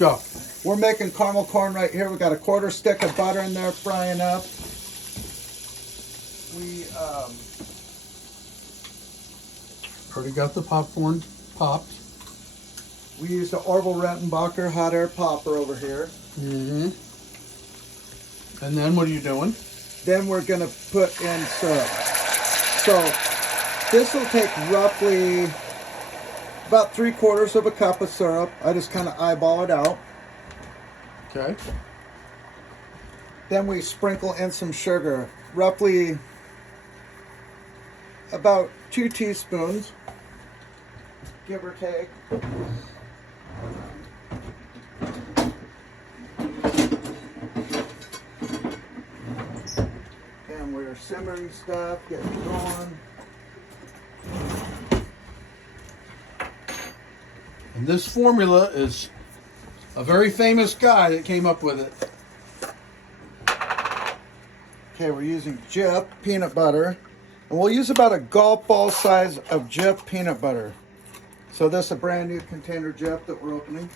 Go. We're making caramel corn right here. We got a 1/4 stick of butter in there frying up. We Already got the popcorn popped. we use the Orville Rettenbacher hot air popper over here. Mm-hmm. And then what are you doing? Then we're gonna put in syrup. So this will take roughly about 3/4 of a cup of syrup. I just kind of eyeball it out. Okay. Then we sprinkle in some sugar, roughly about 2 teaspoons, give or take. And we're simmering stuff, getting going. And this formula is a very famous guy that came up with it. Okay, we're using Jif peanut butter. And we'll use about a golf ball size of Jif peanut butter. So this is a brand new container Jif that we're opening.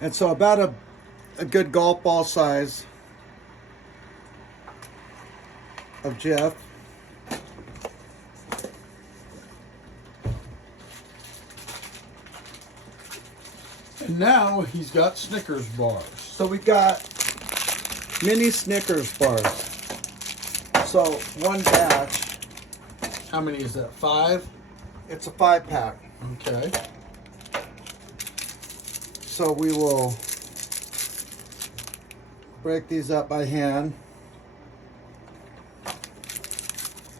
And so about a good golf ball size of Jif. And now he's got Snickers bars. So we got mini Snickers bars. So one batch, How many is that? 5? it's a 5-pack. Okay. So we will break these up by hand.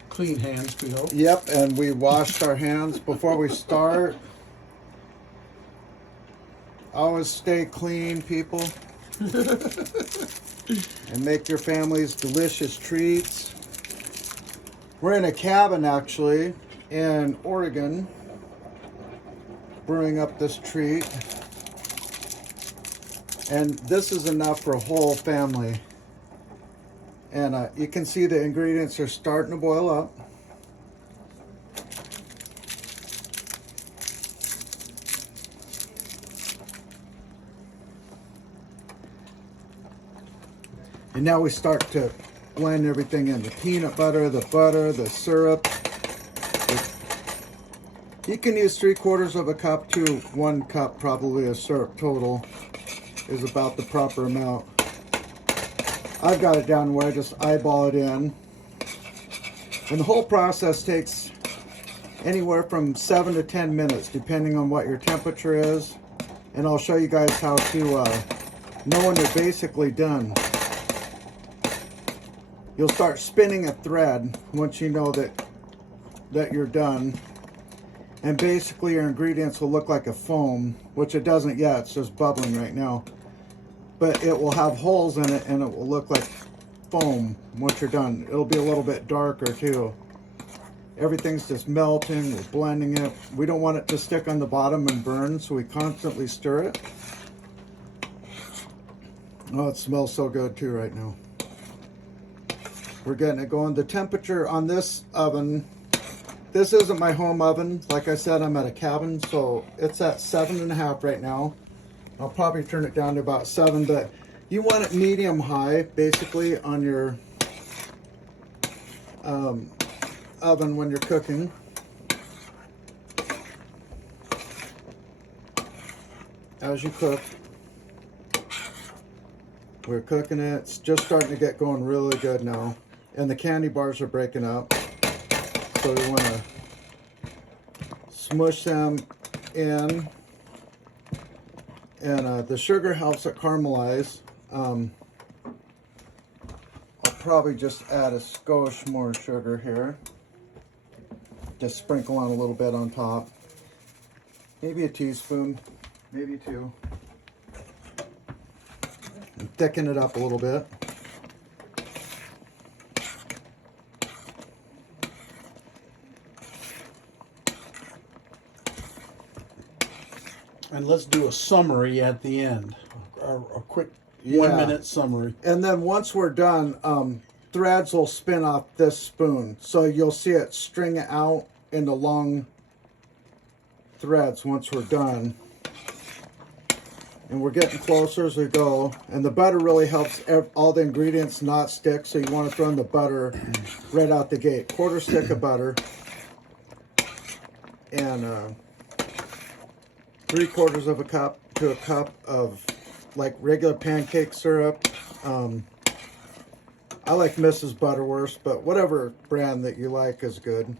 Clean hands, we hope. Yep, and we washed our hands before we start. Always stay clean, people. And make your families delicious treats. We're in a cabin, actually, in Oregon, brewing up this treat. And this is enough for a whole family. And you can see the ingredients are starting to boil up. And now we start to blend everything in. The peanut butter, the syrup. You can use 3/4 of a cup to 1 cup probably of syrup total is about the proper amount. I've got it down where I just eyeball it in. And the whole process takes anywhere from 7 to 10 minutes depending on what your temperature is. And I'll show you guys how to know when they're basically done. You'll start spinning a thread once you know that you're done. And basically your ingredients will look like a foam, which it doesn't yet, it's just bubbling right now. But it will have holes in it and it will look like foam once you're done. It'll be a little bit darker too. Everything's just melting, we're blending it. We don't want it to stick on the bottom and burn, so we constantly stir it. Oh, it smells so good too right now. We're getting it going. The temperature on this oven, this isn't my home oven. Like I said, I'm at a cabin, so it's at 7.5 right now. I'll probably turn it down to about 7, but you want it medium high, basically, on your oven when you're cooking. As you cook, we're cooking it. It's just starting to get going really good now. And the candy bars are breaking up. So we want to smush them in. And the sugar helps it caramelize. I'll probably just add a skosh more sugar here. Just sprinkle on a little bit on top. Maybe a teaspoon, maybe 2. And thicken it up a little bit. And let's do a summary at the end. A quick 1-minute summary. And then once we're done, threads will spin off this spoon. So you'll see it string it out into long threads once we're done. And we're getting closer as we go. And the butter really helps all the ingredients not stick. So you want to throw in the butter right out the gate. 1/4 stick of butter. And 3/4 of a cup to a cup of like regular pancake syrup. I like Mrs. Butterworth, but whatever brand that you like is good.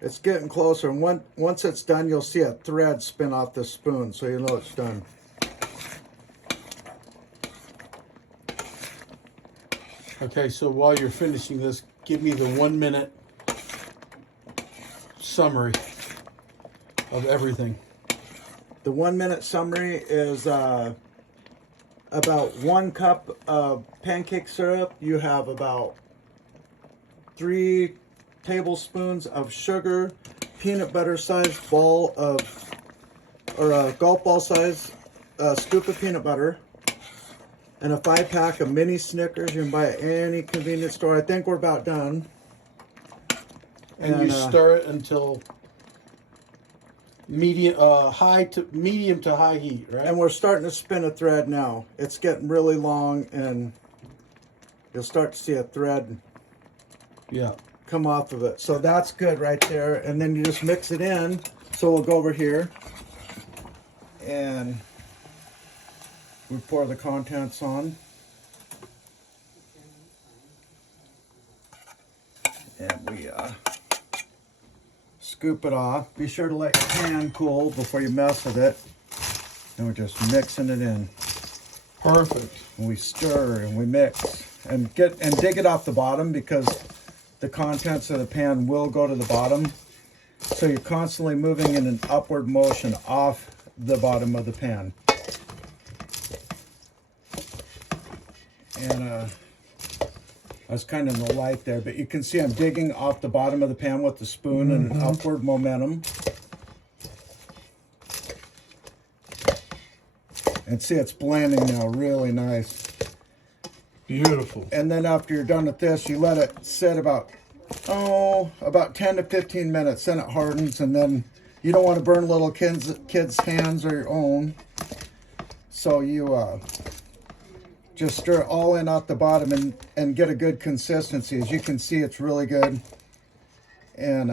It's getting closer, and once it's done, you'll see a thread spin off the spoon, so you know it's done. Okay, so while you're finishing this, give me the 1-minute summary of everything. The 1-minute summary is about 1 cup of pancake syrup. You have about 3 tablespoons of sugar, peanut butter sized ball of, or a golf ball size scoop of peanut butter, and a 5-pack of mini Snickers. You can buy at any convenience store. I think we're about done. And you stir it until medium to high heat, right? And we're starting to spin a thread now. It's getting really long, and you'll start to see a thread come off of it. So that's good right there. And then you just mix it in. So we'll go over here and we pour the contents on. And we scoop it off. Be sure to let your pan cool before you mess with it. And we're just mixing it in. Perfect. And we stir and we mix and dig it off the bottom, because the contents of the pan will go to the bottom. So you're constantly moving in an upward motion off the bottom of the pan. And that's kind of in the light there, but you can see I'm digging off the bottom of the pan with the spoon in an upward momentum. And see, it's blending now really nice. Beautiful. And then after you're done with this, you let it sit about 10 to 15 minutes. Then it hardens, and then you don't want to burn little kids' hands or your own. So you just stir it all in off the bottom and get a good consistency. As you can see, it's really good. And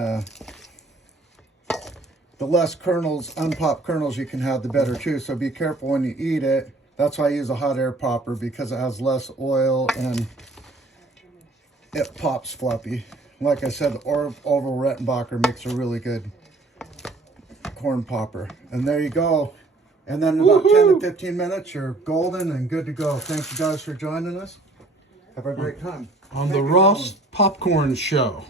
the less kernels, unpopped kernels you can have, the better too. So be careful when you eat it. That's why I use a hot air popper, because it has less oil and it pops fluffy. Like I said, the Orville Rettenbacher makes a really good corn popper. And there you go. And then in about 10 to 15 minutes, you're golden and good to go. Thank you guys for joining us. Have a great time. On the Ross Popcorn Show.